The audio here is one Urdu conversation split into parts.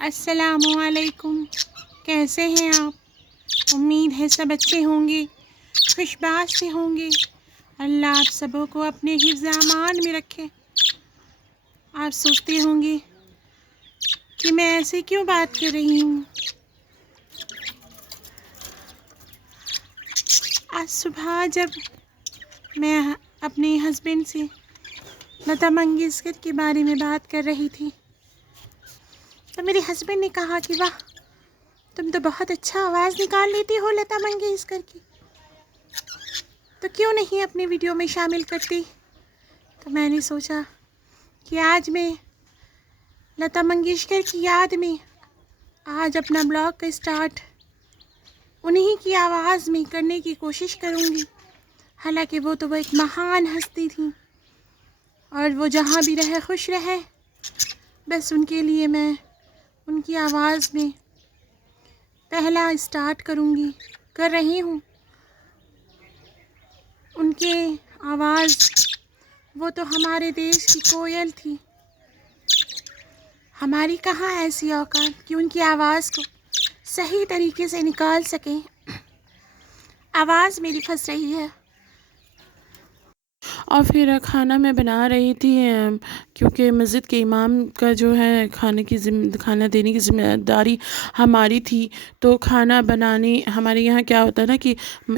السلام علیکم، کیسے ہیں آپ؟ امید ہے سب اچھے ہوں گے، خوش باش سے ہوں گے۔ اللہ آپ سبوں کو اپنے حفظ امان میں رکھے۔ آپ سوچتے ہوں گے کہ میں ایسے کیوں بات کر رہی ہوں۔ آج صبح جب میں اپنے ہسبینڈ سے لتا منگیشکر کے بارے میں بات کر رہی تھی تو میرے ہسبینڈ نے کہا کہ واہ، تم تو بہت اچھا آواز نکال لیتی ہو لتا منگیشکر کی، تو کیوں نہیں اپنی ویڈیو میں شامل کرتی؟ تو میں نے سوچا کہ آج میں لتا منگیشکر کی یاد میں آج اپنا بلاگ کا اسٹارٹ انہی کی آواز میں کرنے کی کوشش کروں گی۔ حالانکہ وہ تو ایک مہان ہستی تھی اور وہ جہاں بھی رہے خوش رہے، بس ان کے لیے میں ان کی آواز میں پہلا اسٹارٹ کر رہی ہوں۔ ان کے آواز، وہ تو ہمارے دیش کی کوئل تھی۔ ہماری کہاں ایسی اوقات کہ ان کی آواز کو صحیح طریقے سے نکال سکیں۔ آواز میری پھنس رہی ہے۔ اور پھر کھانا میں بنا رہی تھی کیونکہ مسجد کے امام کا جو ہے کھانا دینے کی ذمہ داری ہماری تھی، تو کھانا بنانے ہمارے یہاں کیا ہوتا ہے نا کہ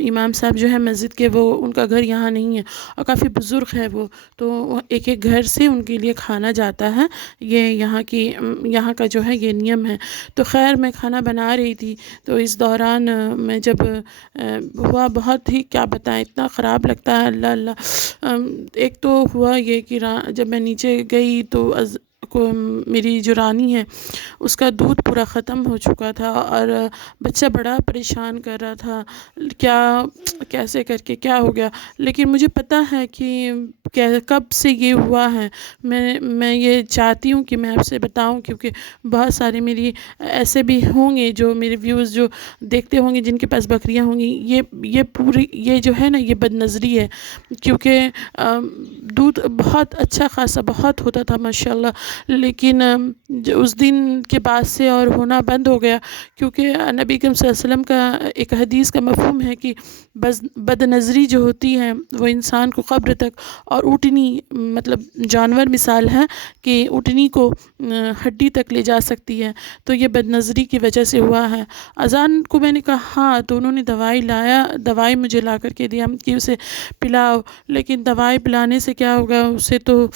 امام صاحب جو ہے مسجد کے، وہ ان کا گھر یہاں نہیں ہے اور کافی بزرگ ہے وہ، تو ایک ایک گھر سے ان کے لیے کھانا جاتا ہے۔ یہ یہاں کا جو ہے یہ نیم ہے۔ تو خیر میں کھانا بنا رہی تھی، تو اس دوران میں جب ہوا بہت ہی کیا بتائیں، اتنا خراب لگتا ہے، اللہ اللہ۔ ایک تو ہوا یہ کہ جب میں نیچے گئی تو میری جو رانی ہے اس کا دودھ پورا ختم ہو چکا تھا اور بچہ بڑا پریشان کر رہا تھا، کیسے کر کے کیا ہو گیا، لیکن مجھے پتہ ہے کہ کب سے یہ ہوا ہے۔ میں یہ چاہتی ہوں کہ میں آپ سے بتاؤں، کیونکہ بہت سارے میری ایسے بھی ہوں گے جو میرے ویوز جو دیکھتے ہوں گے جن کے پاس بکریاں ہوں گی۔ یہ جو ہے نا، یہ بد نظری ہے، کیونکہ دودھ بہت اچھا خاصا بہت ہوتا تھا ماشاءاللہ، لیکن اس دن کے بعد سے اور ہونا بند ہو گیا، کیونکہ نبی کریم صلی اللہ علیہ وسلم کا ایک حدیث کا مفہوم ہے کہ بد نظری جو ہوتی ہے وہ انسان کو قبر تک، اور اونٹنی مطلب جانور مثال ہے کہ اونٹنی کو ہڈی تک لے جا سکتی ہے، تو یہ بد نظری کی وجہ سے ہوا ہے۔ اذان کو میں نے کہا ہاں، تو انہوں نے دوائی مجھے لا کر کے دیا کہ اسے پلاؤ، لیکن دوائی پلانے سے کیا ہوگا، اسے تو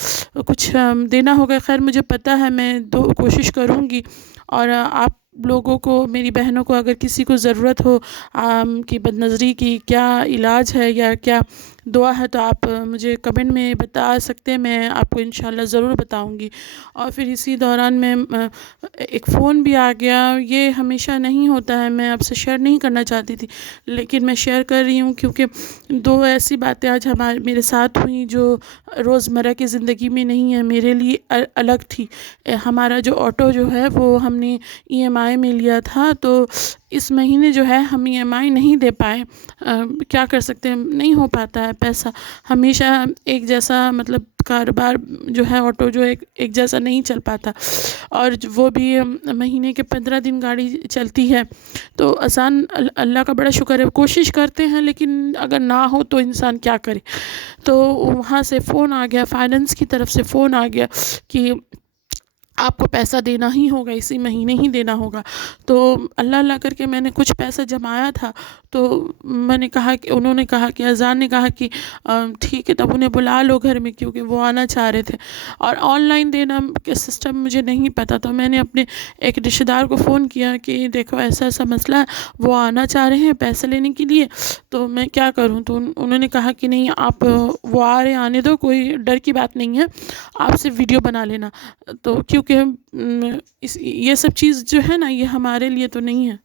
کچھ دینا ہوگا۔ خیر مجھے پتہ ہے، میں کوشش کروں گی، اور آپ لوگوں کو، میری بہنوں کو، اگر کسی کو ضرورت ہو کہ بد نظری کی کیا علاج ہے یا کیا دعا ہے، تو آپ مجھے کمنٹ میں بتا سکتے ہیں، میں آپ کو انشاءاللہ ضرور بتاؤں گی۔ اور پھر اسی دوران میں ایک فون بھی آ گیا۔ یہ ہمیشہ نہیں ہوتا ہے، میں آپ سے شیئر نہیں کرنا چاہتی تھی، لیکن میں شیئر کر رہی ہوں کیونکہ دو ایسی باتیں آج میرے ساتھ ہوئیں جو روزمرہ کی زندگی میں نہیں ہیں، میرے لیے الگ تھی۔ ہمارا جو آٹو جو ہے وہ ہم نے EMI میں لیا تھا، تو اس مہینے جو ہے ہم EMI نہیں دے پائے۔ کیا کر سکتے ہیں، نہیں ہو پاتا ہے پیسہ، ہمیشہ ایک جیسا مطلب کاروبار جو ہے آٹو جو ایک جیسا نہیں چل پاتا، اور وہ بھی مہینے کے 15 دن گاڑی چلتی ہے، تو آسان اللہ کا بڑا شکر ہے، کوشش کرتے ہیں، لیکن اگر نہ ہو تو انسان کیا کرے۔ تو وہاں سے فون آ گیا، فائننس کی طرف سے فون آ گیا کہ آپ کو پیسہ دینا ہی ہوگا، اسی مہینے ہی دینا ہوگا۔ تو اللہ کر کے میں نے کچھ پیسہ جمایا تھا، تو میں نے کہا کہ انہوں نے کہا کہ اذان نے کہا کہ ٹھیک ہے، تب انہیں بلا لو گھر میں، کیونکہ وہ آنا چاہ رہے تھے، اور آن لائن دینا کے سسٹم مجھے نہیں پتا، تو میں نے اپنے ایک رشتہ دار کو فون کیا کہ دیکھو ایسا ایسا مسئلہ ہے، وہ آنا چاہ رہے ہیں پیسے لینے کے لیے، تو میں کیا کروں؟ تو انہوں نے کہا کہ نہیں، آپ وہ آ رہے آنے دو، کوئی ڈر کی بات نہیں ہے، آپ صرف ویڈیو بنا لینا۔ تو کیونکہ یہ سب چیز جو ہے نا، یہ ہمارے لیے تو نہیں ہے۔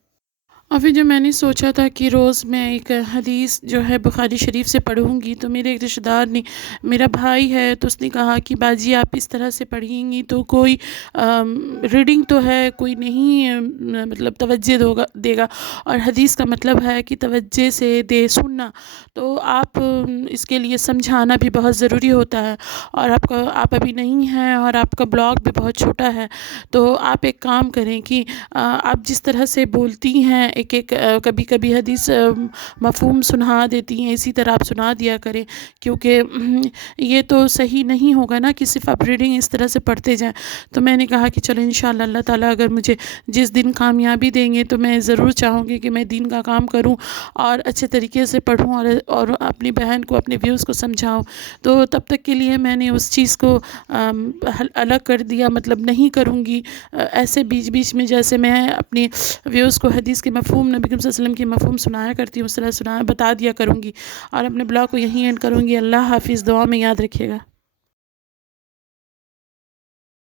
اور پھر جب میں نے سوچا تھا کہ روز میں ایک حدیث جو ہے بخاری شریف سے پڑھوں گی، تو میرے ایک رشتہ دار نے، میرا بھائی ہے، تو اس نے کہا کہ باجی آپ اس طرح سے پڑھیں گی تو کوئی ریڈنگ تو ہے، کوئی نہیں مطلب توجہ دے گا، اور حدیث کا مطلب ہے کہ توجہ سے دے سننا، تو آپ اس کے لیے سمجھانا بھی بہت ضروری ہوتا ہے، اور آپ ابھی نہیں ہیں اور آپ کا بلاگ بھی بہت چھوٹا ہے، تو آپ ایک کام کریں کہ آپ جس طرح سے بولتی ہیں ایک کبھی کبھی حدیث مفہوم سنا دیتی ہیں، اسی طرح آپ سنا دیا کریں، کیونکہ یہ تو صحیح نہیں ہوگا نا کہ صرف آپ ریڈنگ اس طرح سے پڑھتے جائیں۔ تو میں نے کہا کہ چلو انشاءاللہ اللہ تعالیٰ اگر مجھے جس دن کامیابی دیں گے تو میں ضرور چاہوں گی کہ میں دین کا کام کروں اور اچھے طریقے سے پڑھوں اور اپنی بہن کو، اپنے ویوز کو سمجھاؤں۔ تو تب تک کے لیے میں نے اس چیز کو الگ کر دیا، مطلب نہیں کروں گی ایسے بیچ بیچ میں جیسے میں اپنی ویوز کو حدیث کے مفہوم، نبی کریم صلی اللہ علیہ وسلم کے مفہوم سنایا کرتی ہوں، اس طرح بتا دیا کروں گی، اور اپنے بلاگ کو یہیں اینڈ کروں گی۔ اللہ حافظ، دعا میں یاد رکھیے گا۔